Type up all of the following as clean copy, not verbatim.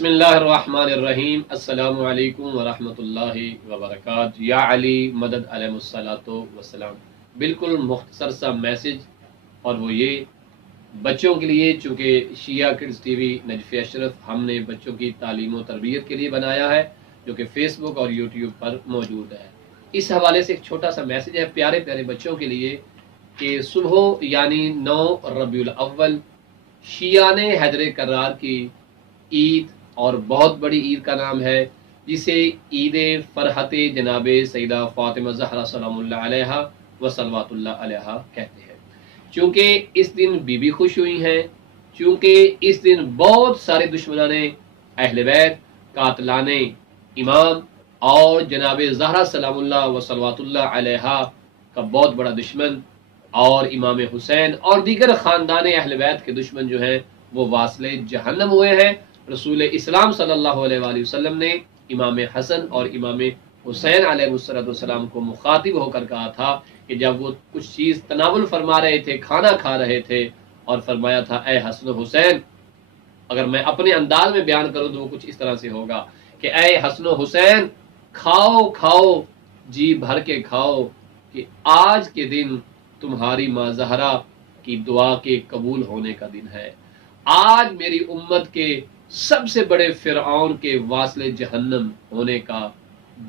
बिस्मिल्लाहिर्रहमानिर्रहीम। अस्सलामु अलैकुम वरहमतुल्लाहि वबरकातुहू। या अली मदद अलैहिस्सलातो वस्सलाम। बिल्कुल मुख्तसर सा मैसेज, और वो ये बच्चों के लिए, चूँकि शिया किड्स टीवी नजफ़ अशरफ हमने बच्चों की तालीम और तरबियत के लिए बनाया है, जो कि फेसबुक और यूट्यूब पर मौजूद है। इस हवाले से एक छोटा सा मैसेज है प्यारे प्यारे बच्चों के लिए कि सुबह यानी 9 रबीउल अव्वल शिया ने हैदर करार की ईद, और बहुत बड़ी ईद का नाम है, जिसे ईद फरहत जनाब सईदा फातिमा ज़हरा सलामुल्लाह अलैहा व सलवातुल्लाह अलैहा कहते हैं। चूँकि इस दिन बीबी खुश हुई हैं, चूँकि इस दिन बहुत सारे दुश्मनाने अहले बैत, कातलाने इमाम और जनाब ज़हरा सलामुल्लाह व सलवातुल्लाह अलैहा का बहुत बड़ा दुश्मन और इमाम हुसैन और दीगर ख़ानदान अहले बैत के दुश्मन जो हैं वो वासले जहन्नम हुए हैं। रसूल इस्लाम सल्लल्लाहु अलैहि वसल्लम ने इमाम हसन और इमाम हुसैन अलैहिस्सलाम को मुखातिब होकर कहा था कि जब वो कुछ चीज़ तनावुल फरमा रहे थे, खाना खा रहे थे, और फरमाया था ए हसन हुसैन, अगर मैं अपने अंदाज में बयान करूं तो वो कुछ इस तरह से होगा कि ए हसन हुसैन, खाओ खाओ, जी भर के खाओ, कि आज के दिन तुम्हारी माँ ज़हरा की दुआ के कबूल होने का दिन है। आज मेरी उम्मत के सबसे बड़े फिरऔन के वासले जहन्नम होने का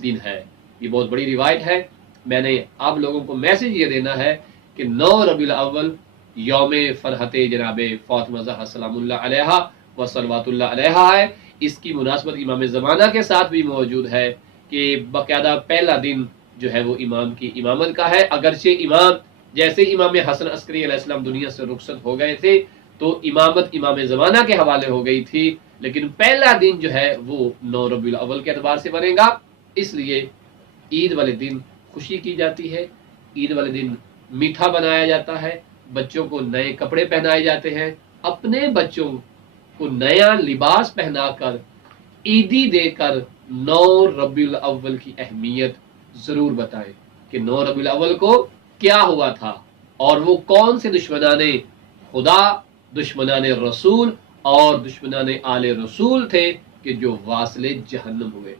दिन है। ये बहुत बड़ी रिवायत है। मैंने आप लोगों को मैसेज ये देना है कि 9 रबीउल अव्वल यौम फरहत जनाब फातिमा ज़हरा सलामुल्लाह अलैहा व सलवातुल्लाह अलैहा है। इसकी मुनासबत इमाम ज़माना के साथ भी मौजूद है कि बाकायदा पहला दिन जो है वो इमाम की इमामत का है। अगरचे इमाम जैसे इमाम हसन अस्करी अलैहिस्सलाम दुनिया से रुखसत हो गए थे तो इमामत इमाम ज़माना के हवाले हो गई थी, लेकिन पहला दिन जो है वो 9 रबीउल अव्वल के एतबार से बनेगा। इसलिए ईद वाले दिन खुशी की जाती है, ईद वाले दिन मीठा बनाया जाता है, बच्चों को नए कपड़े पहनाए जाते हैं। अपने बच्चों को नया लिबास पहनाकर ईदी देकर 9 रबीउल अव्वल की अहमियत जरूर बताएं कि 9 रबीउल अव्वल को क्या हुआ था और वो कौन से दुश्मनाने खुदा, दुश्मनाने रसूल और दुश्मनाने आले रसूल थे कि जो वासले जहन्नम हुए।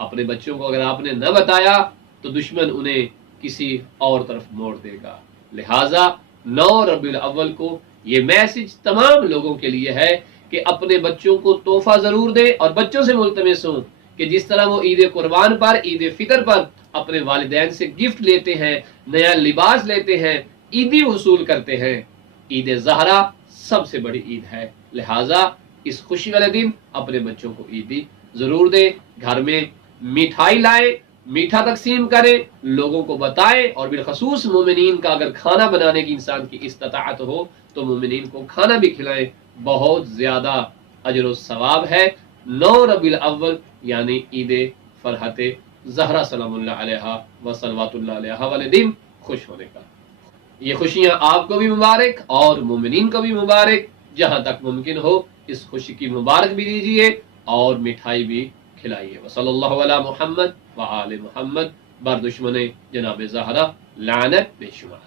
अपने बच्चों को अगर आपने न बताया तो दुश्मन उन्हें किसी और तरफ मोड़ देगा। लिहाजा 9 रबीउल अव्वल को ये मैसेज तमाम लोगों के लिए है कि अपने बच्चों को तोहफा जरूर दे, और बच्चों से मुल्तमिस हूं कि जिस तरह वो ईद कुर्बान पर, ईद फितर पर अपने वालिदैन से गिफ्ट लेते हैं, नया लिबास लेते हैं, ईदी वसूल करते हैं, ईद ज़हरा सबसे बड़ी ईद है। लिहाजा इस खुशी वाले दिन अपने बच्चों को ईदी जरूर दे, घर में मिठाई लाए, मीठा तकसीम करें, लोगों को बताएं, और बिलखसूस मोमिनीन का अगर खाना बनाने की इंसान की इस्तिताअत हो तो मोमिनीन को खाना भी खिलाएं। बहुत ज्यादा अजर सवाब है 9 रबीउल अव्वल यानी ईद फरहत ज़हरा सलामुल्लाह अलैहा व सलवातुल्लाह अलैहा वाले दिन खुश होने का। ये खुशियां आपको भी मुबारक और मोमिनीन को भी मुबारक। जहां तक मुमकिन हो इस खुशी की मुबारक भी दीजिए और मिठाई भी खिलाइए। वसल्लल्लाहु अला मुहम्मद व आले मुहम्मद। बर दुश्मने जनाब ज़हरा लानत बेशुमार।